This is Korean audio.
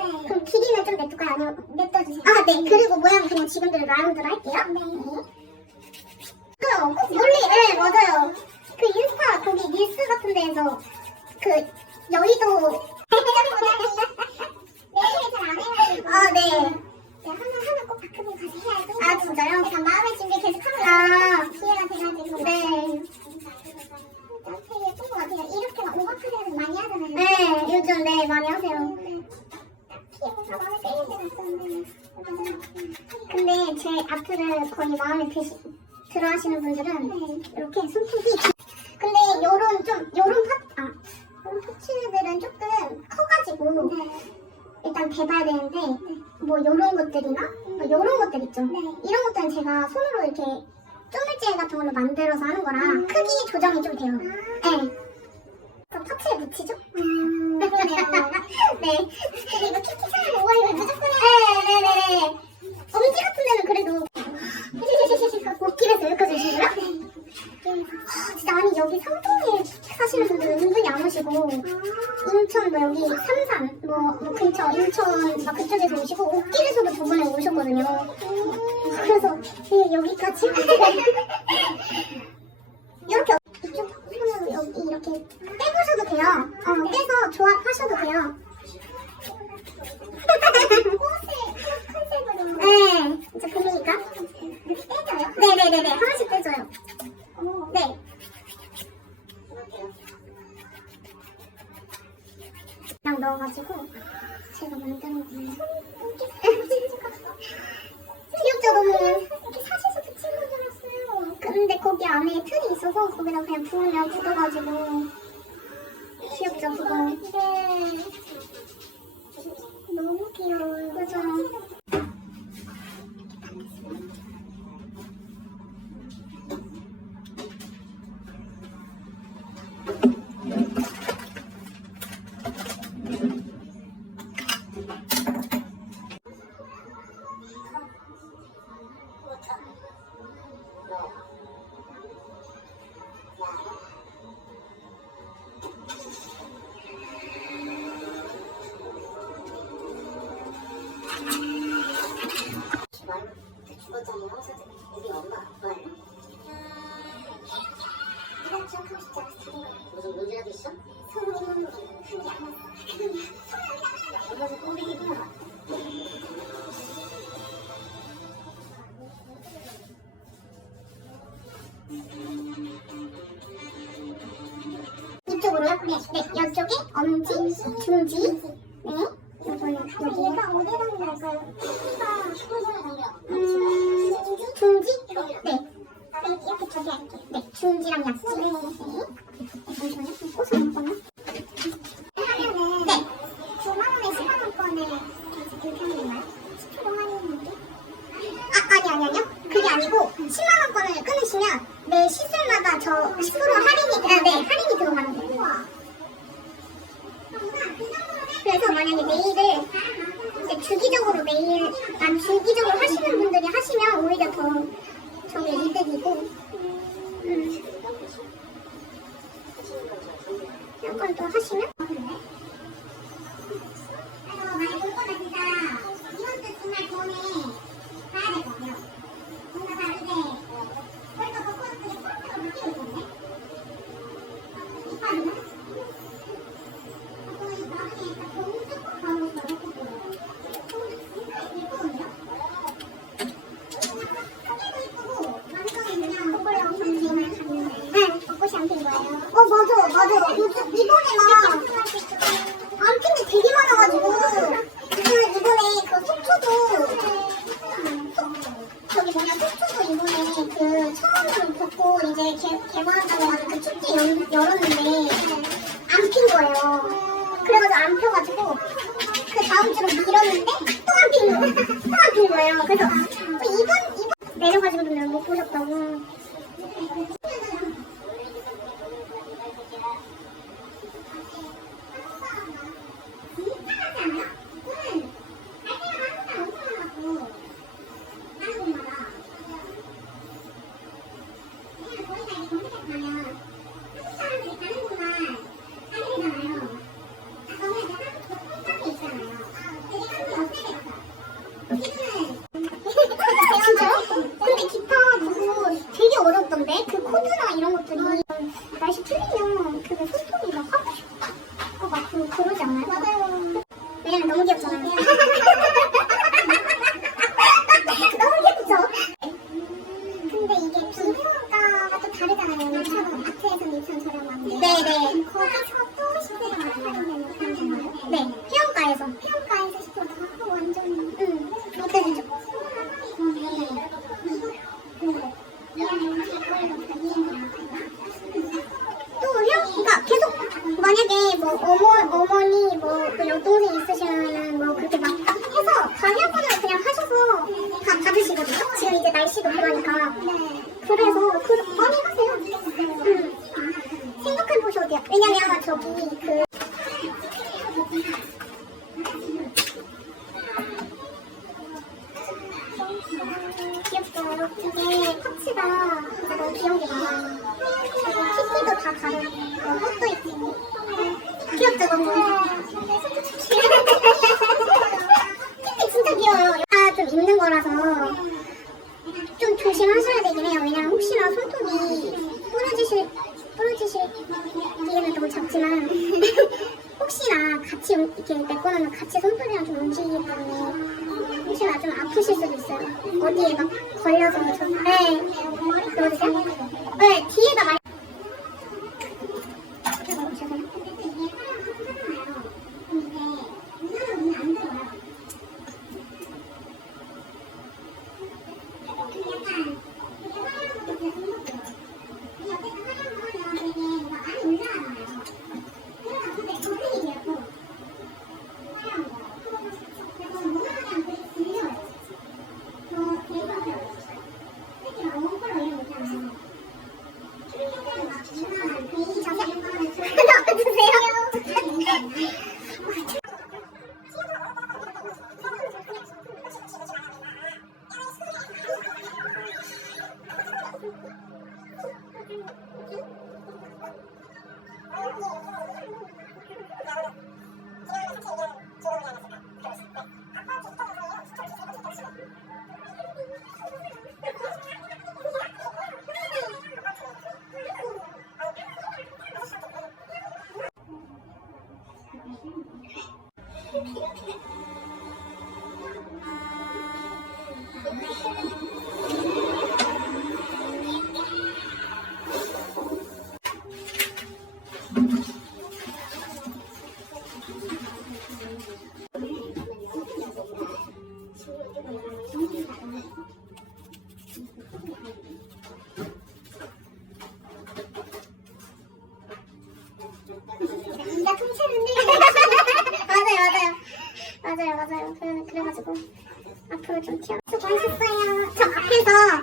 그럼 길이는 좀 냅둘까요? 아니면 냅둬주세요. 아, 네. 그리고 모양 그냥 지금대로 라운드로 할게요. 네. 그럼 멀리, 네, 맞아요. 그 인스타 거기 릴스 같은 데에서 그 여의도 내일이 잘안 해가지고. 아, 네. 네, 하나 하나 꼭 바꾸고 가서 해야 돼. 아, 진짜요? 그냥 마음의 준비 계속 하면 아, 기회가 돼가지고. 네. 되게 예쁜 것 같아요. 이렇게 막 오버카드를 많이 하잖아요. 네, 요즘 네 많이 하세요. 근데 제 아트를 거의 마음에 드시, 들어 하시는 분들은 이렇게 손톱이 기- 근데 요런 좀 요런 파 아, 요런 파츠들은 조금 커가지고 일단 대봐야 되는데 뭐 요런 것들이나 뭐 요런 것들 있죠 이런 것들은 제가 손으로 이렇게 쪼물질 같은 걸로 만들어서 하는 거라 크기 조정이 좀 돼요 네. 그럼 파츠를 붙이죠? 네. 그리고 키티 사람 오와 이거 무조건 해. 네네네. 엄지 같은 데는 그래도 옷길에서 여기까지 오시고요? 아, 진짜 아니 여기 삼동에 사시는 분들은 은근히 안 오시고 인천 뭐 여기 삼산 뭐, 뭐 근처 인천 막 그쪽에서 오시고 옷길에서도 저번에 오셨거든요. 그래서 네, 여기까지 이렇게 이쪽 손으로 여기 이렇게 떼보셔도 돼요. 어, 떼서 조합하셔도 돼요. 컨셉으로. 네, 진짜 그러니까. 이렇게 떼줘요? 네네네네, 하나씩 떼줘요. 네. 그냥 넣어가지고 제가 만드는 거예요. 귀엽죠, 너무. 이렇게 사실서 붙인 건 줄 알았어요. 근데 거기 안에 있어서 거기다 그냥 부으면 굳어가지고 귀엽죠, 그거. 네. 15점으로 선택해 우리 엄마 아빠를 음. 이런 기억하고 싶지 않아서 다른 거야 무슨 문제라도 있어? 소문이 없는 한게 안 왔어 그냥 소문이 엄마도 꼬리기구나 이쪽으로요? 네, 네. 이쪽에 엄지, 중지, 네. 이거는 여기가 어디로 갈까요? 중지랑 약지. 네. 네. 잠시만요. 좀 꽂아 놓거나. 하면은 네. 9만 원에 10만 원권을 이렇게 하는 건가요? 10% 할인인데? 아, 아니, 아니, 아니요. 그게 아니고 10만 원권을 끊으시면 매 시술마다 저 10% 할인이, 아, 네, 할인이 들어가는 거예요. 그래서 만약에 메일을 이제 주기적으로 메일, 난 주기적으로 하시는 분들이 하시면 오히려 더 저게 이득이고, 또 하시면? 많이 볼 거다 진짜 이번 주 주말 전에 가야 되거든요. 뭔가 다르게 머리가 벚꽃 그게 포인트가 바뀌고 있거든요. 이빨이나? 거의 나중에 딱 너무 조금 가고 있어요. 예쁘거든요. 크기도 예쁘고 완전 그냥 벚꽃이 엄청 지금을 갔는데 네, 벚꽃이 안 핀 거예요. 어 맞아 맞아. 요즘 이번 열, 열었는데 안 핀 거예요. 그래가지고 안 펴가지고 그 다음 주로 미뤘는데 또 안 핀 거예요. 또 안 핀 거예요. 그래서 또 이번 이번 내려가지고 못 보셨다고. 너무 귀엽잖아요. 너무 귀엽죠? 근데 이게 비행가가 또 다르잖아요. 처음 아트에서는 입천처럼 네네. 거기서 또 10대가 많아요. 네. 회원가에서. 회원가에서 10%다 완전. 응. 그때 되죠. 또 회원가 계속 만약에 뭐 어머 어머니 뭐 그 용돈 그러니까. 그래서 그 많이 하세요. 음. 생각해 보셔도 돼요. 왜냐면 저기 그 귀엽죠. 이게 파츠가 진짜 너무 귀여운 게 많아요. 그리고 키티도 다 다르고 꽃도 있고 귀엽죠 너무. 키티 진짜 귀여워요. 다 좀 입는 거라서 좀 조심하셔야 되긴 해요. 왜냐면 혹시나 손톱이 부러지실 부러지실기에는 너무 작지만 혹시나 같이 움- 이렇게 메꿔놓으면 같이 움직이기 때문에 혹시 나 좀 아프실 수도 있어요. 어디에 막 걸려서 좀 네. 그러세요? 네 뒤에가 많 맞아요 맞아요. 그래, 그래가지고. 앞으로 좀 튀어. 수고하셨어요. 저 앞에서